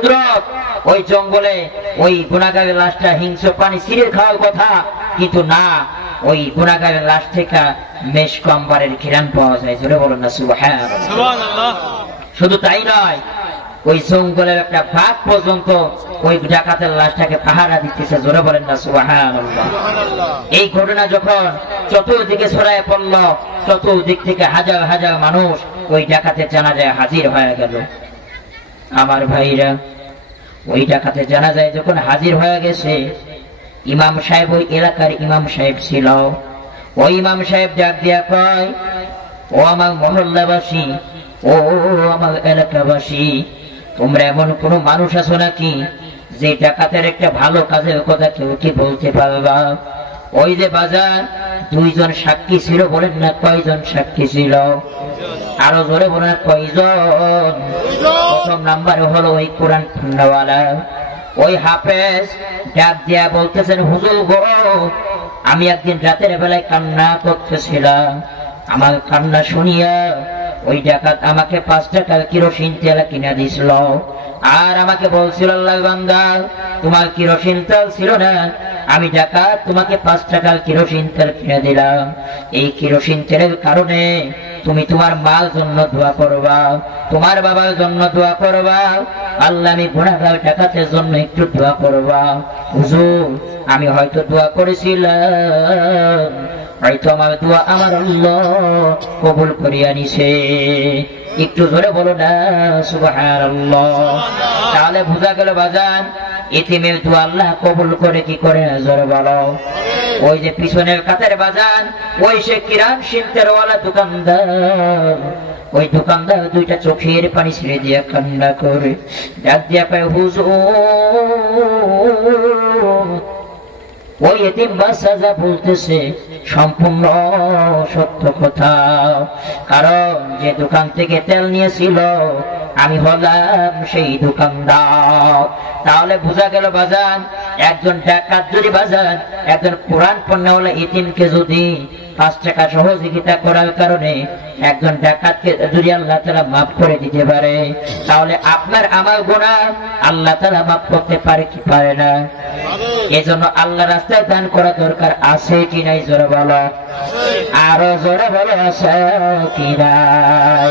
কুদরত ওই জঙ্গলে ওই গুণাগারের লাশটা হিংস্র পানি ছিঁড়ে খাওয়ার কথা কিন্তু না ওই গুণাগারের লাশ থেকে মেষ কম্বারের ঘিরান পাওয়া যায় জোরে বলুন না সুবহান সুবহানাল্লাহ। শুধু তাই নয় ওই জঙ্গলের একটা ভাগ পর্যন্ত ওই ডাকাতের লাশটাকে পাহারা দিতেছে জোরে বলেন না সুবহান এই ঘটনা যখন চতুর্দিকে ছড়ায় পড়ল চতুর্দিক থেকে হাজার হাজার মানুষ ওই ডাকাতের জানাজায় হাজির হয়ে গেল। আমার ভাইরা ওই ডাকাতে জানা যায় যখন হাজির হয়ে গেছে, ইমাম সাহেব ওই এলাকার ইমাম সাহেব ছিল। ওই ইমাম সাহেব ডাক দিয়া কয়, ও আমার মহল্লাবাসী, ও আমার এলাকাবাসী, তোমরা এমন কোন মানুষ আছো নাকি যে ডাকাতের একটা ভালো কাজের কথা কেউ কি বলতে পারবা? ওই যে বাজার, দুইজন সাক্ষী ছিল বলেন না কয়জন সাক্ষী ছিল? আরও জোরে বলেন কয়জন? প্রথম নাম্বারে হলো ওই কোরআন ঠান্ডাওয়ালা ওই হাফেজ ডাক দিয়া বলতেছেন হুজুর গো আমি একদিন রাতের বেলায় কান্না করতেছিলাম। আমার কান্না শুনিয়া ওই ডাকাত আমাকে পাঁচ টাকার কিরোসিন তেল কিনে দিছিল। আর আমাকে বলছিল আল্লাহ বান্দা তোমার কিরোসিন তেল ছিল না। আমি ডাকাত তোমাকে পাঁচ টাকার কিরোসিন তেল কিনে দিলাম। এই কিরোসিন তেলের কারণে তুমি তোমার মার জন্য দোয়া করবা, তোমার বাবার জন্য দোয়া করবা। আল্লাহ, আমি গুণাগার ডাকাতের জন্য একটু দোয়া করবা। হুজুর, আমি হয়তো দোয়া করেছিলাম, হয়তো আমার দোয়া আমার আল্লাহ কবুল করিয়া নিছে। একটু ধরে বলো না, সুবহানাল্লাহ। তাহলে বোঝা গেল বাজান ইতিমের দোয়া আল্লাহ কবুল করে কি করে না জোরে বলো। ওই যে পিছনের কাতার বাজার ওই সে কিরান শিল্পের ওয়ালা দোকানদার। ওই দোকানদার দুইটা চোখের পানি ছেড়ে দিয়া কান্না করে ডাক দিয়া পায় হুজুর ওই এতিম বাচ্চা বলতেছে সম্পূর্ণ সত্য কথা। কারণ যে দোকান থেকে তেল নিয়েছিল আমি হলাম সেই দোকানদার। তাহলে বোঝা গেল বাজান, একজন ডাকাত যদি বাজান, একজন কোরআন পণ্য হলে ইতিমকে যদি পাঁচ টাকা সহযোগিতা করার কারণে একজন ডাকাতকে যদি আল্লাহ তালা মাফ করে দিতে পারে, তাহলে আপনার আমার গোনা আল্লাহ তালা মাফ করতে পারে কি পারে না? এজন্য আল্লাহ রাস্তায় দান করা দরকার আছে কি নাই জোরে বলো? আরও জোরে বলো আছে কি নাই?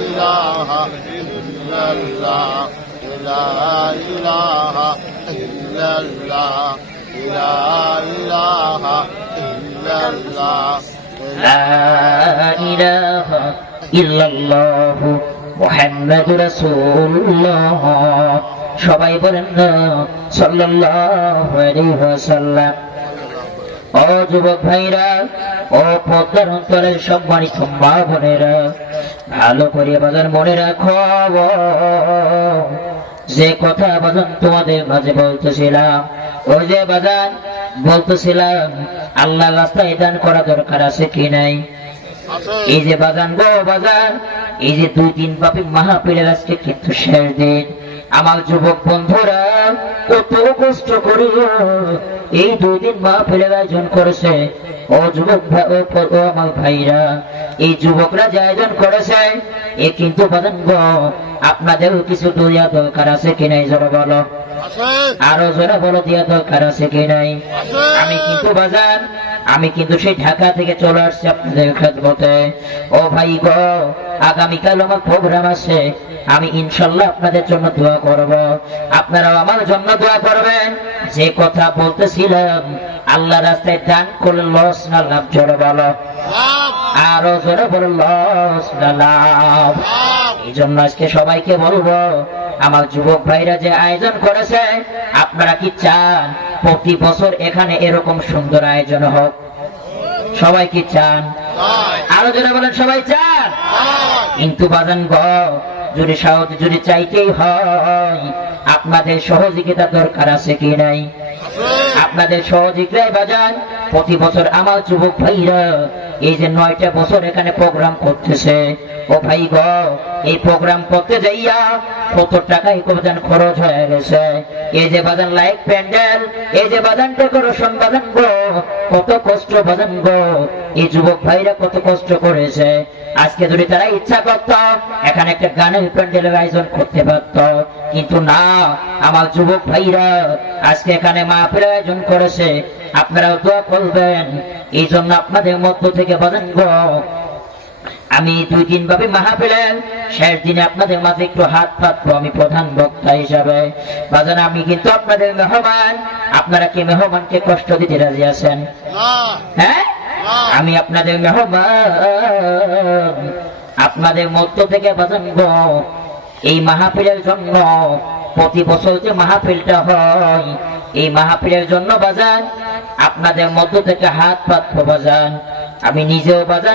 ইলাহা ইল্লাল্লাহ, লা ইলাহা ইল্লাল্লাহ, লা ইলাহা ইল্লাল্লাহ, লা ইলাহা ইল্লাল্লাহ মুহাম্মদ রাসূলুল্লাহ। সবাই বলেন না, সাল্লাল্লাহু আলাইহি ওয়াসাল্লাম। ও যুবক ভাইরা ও পদ্মার অন্তরের সম্মানিত মা বোনেরা ভালো করে বাজার মনে রাখো। যে কথা বাজান তোমাদের মাঝে বলতেছিলাম ওই যে বাজান বলতেছিলাম, আল্লাহ রাস্তায় দান করা দরকার আছে কি নাই? এই যে বাজান গো বাজান, এই যে দুই দিন ব্যাপী মাহাপীরের আজকে কিন্তু শেষ দিন। আমার যুবক বন্ধুরা কত কষ্ট করি এই দুই দিন মাহফিলের আয়োজন করেছে। ও যুবক ও আমার ভাইরা এই যুবকরা যে আয়োজন করেছে এ কিন্তু বাজান গো আপনাদেরও কিছু দরিয়া দরকার আছে কি নাই জোরে বলো। আরও জোরে বলো দিয়া দরকার আছে কি নাই। আমি কিন্তু বাজার আমি কিন্তু সেই ঢাকা থেকে চলে আসছি আপনাদের খেদমতে। ও ভাই গো, আগামীকাল আমার প্রোগ্রাম আছে। আমি ইনশাল্লাহ আপনাদের জন্য দোয়া করব। আপনারাও আমার জন্য দোয়া করবেন। যে কথা বলতেছিলাম আল্লাহ রাস্তায় দান করলে লস না লাভ, জোরে বলো। আরও জোরে বলো লস না লাভ। এই জন্য আজকে সবাইকে বলব, আমার যুবক ভাইরা যে আয়োজন করেছে, আপনারা কি চান? প্রতি বছর এখানে এরকম সুন্দর আয়োজন হোক। সবাই কি চান? আরও জনে বলেন, সবাই চান? কিন্তু বাজান গ, যদি সাহস, যদি চাইতেই হয়, আপনাদের সহযোগিতা দরকার আছে কি নাই? আপনাদের সহযোগিতায় বাজান, প্রতি বছর আমার যুবক ভাইরা এই যে নয়টা বছর এখানে প্রোগ্রাম করতেছে। ও ভাই গ, এই প্রোগ্রাম করতে যাইয়া কত টাকা বাজান খরচ হয়ে গেছে। এই যে বাজান লাইট প্যান্ডেল, এই যে বাজান ডেকোরেশন, বাজান গো, কত কষ্ট বাজান গো। এই যুবক ভাইরা কত কষ্ট করেছে। আজকে যদি তারা ইচ্ছা করত, এখানে একটা গানের প্যান্ডেলের আয়োজন করতে পারত। কিন্তু না, আমার যুবক ভাইরা আজকে এখানে মাহফিল আয়োজন করেছে। আপনারাও দোয়া করবেন। এই জন্য আপনাদের মধ্য থেকে বলেন গো আমি দুই দিন ভাবে মাহফিলের শেষ দিনে আপনাদের মাঝে একটু হাত পাতবো আমি প্রধান বক্তা হিসাবে। বাজান আমি কিন্তু আপনাদের মেহমান। আপনারা কি মেহমানকে কষ্ট দিতে রাজি আছেন? হ্যাঁ? আমি আপনাদের মেহমান। আপনাদের মধ্য থেকে বাজান এই মাহফিলের জন্য প্রতি বছর যে মাহফিলটা হয় এই মাহফিলের জন্য বাজান আপনাদের মধ্য থেকে হাত পাত্র বাজান। আমি নিজেও বাজান